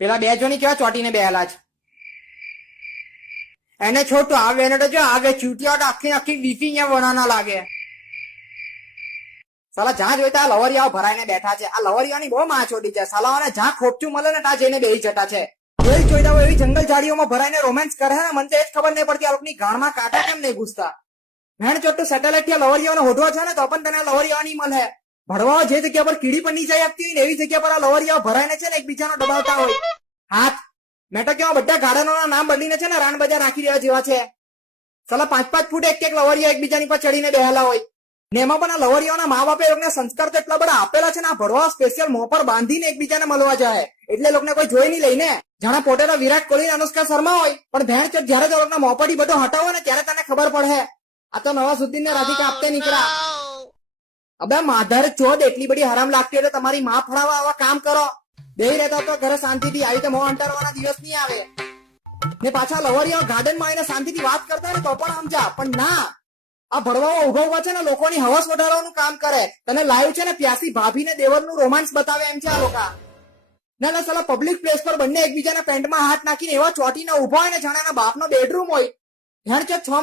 પેલા બે જોની કેવા ચોટીને બેહેલા છે. એને છોડ તો આવે એને તો જો આવે ચૂંટિયા આખી આખી વીસી અહીંયા વણાના લાગે. સાલા જ્યાં જોઈતા આ લવરિયાઓ ભરાઈને બેઠા છે. આ લવરિયાની બહુ માં ચોટી છે. સાલાઓને જ્યાં ખોપચું મળે ને ત્યાં જઈને બેહી જતા છે. એવી જોઈતા હોય એવી જંગલ ઝાડીઓમાં ભરાઈને રોમેન્સ કરે ને મને તો એ જ ખબર નહીં પડતી આ લોકોની ગાણમાં કાંટા કેમ નહીં ઘૂસતા. ભેણ ચોટ્ટું સેટેલાઇટ થી લવરિયાઓને હોધવા છે ને તો પણ તને લવરિયાઓ નહીં મળે. ભરવા જે જગ્યા પર કીડી પણ નહીં જઈ શકતી હોય ને એવી જગ્યા પર આ લવરિયાઓ ભરાઈને છે ને એકબીજાનો દબાવતા હોય. હાથ મેં તો કેવા બધા ગાર્ડનોના નામ બદલીને છે ને રાન બજાર રાખી દેવા જેવા છે. સાલા 5-5 ફૂટ એક લવરિયા એકબીજાની પર ચડીને બેહેલા હોય ને એમાં પણ આ લવરિયાઓના મા બાપે લોકોને સંસ્કાર તો એટલા બધા આપેલા છે ને આ ભરવા સ્પેશિયલ મોં પર બાંધીને એકબીજાને મળવા જાય એટલે લોકોને કોઈ જોઈ નહીં લઈને જાણે પોતે તો વિરાટ કોહલી અનુષ્કા શર્મા હોય પણ ભેણ ચોટ જયારે તો લોકોના મોં પરથી બધો હટાવો ને ત્યારે તને ખબર પડે આ તો નવાઝુદ્દીન ને રાધિકા આપતે નીકળ્યા. અબે માધર ચોદ એટલી બધી હરામ લાગતી હોય તો તમારી માં ફળાવા આવા કામ કરો. બેહી રહેતા તો ઘરે શાંતિથી આવી તો મોં અંટારવાના દિવસ નહીં આવે ને પાછા લવરિયા ગાર્ડન માં આવીને શાંતિથી વાત કરતા હોય તો પણ સમજા પણ ના આ ભરવાઓ ઉભા ઉભા છે ને લોકોની હવસ વધારવાનું કામ કરે. તને લાઈવ છે ને પ્યાસી ભાભી ને દેવરનું રોમાન્સ બતાવે એમ છે આ લોકો. ના સાલા પબ્લિક પ્લેસ પર બંને એકબીજાના પેન્ટમાં હાથ નાખીને એવા ચોટીને ઉભા હોય ને જાણે એના બાપનો બેડરૂમ હોય. ધ્યાન છે 6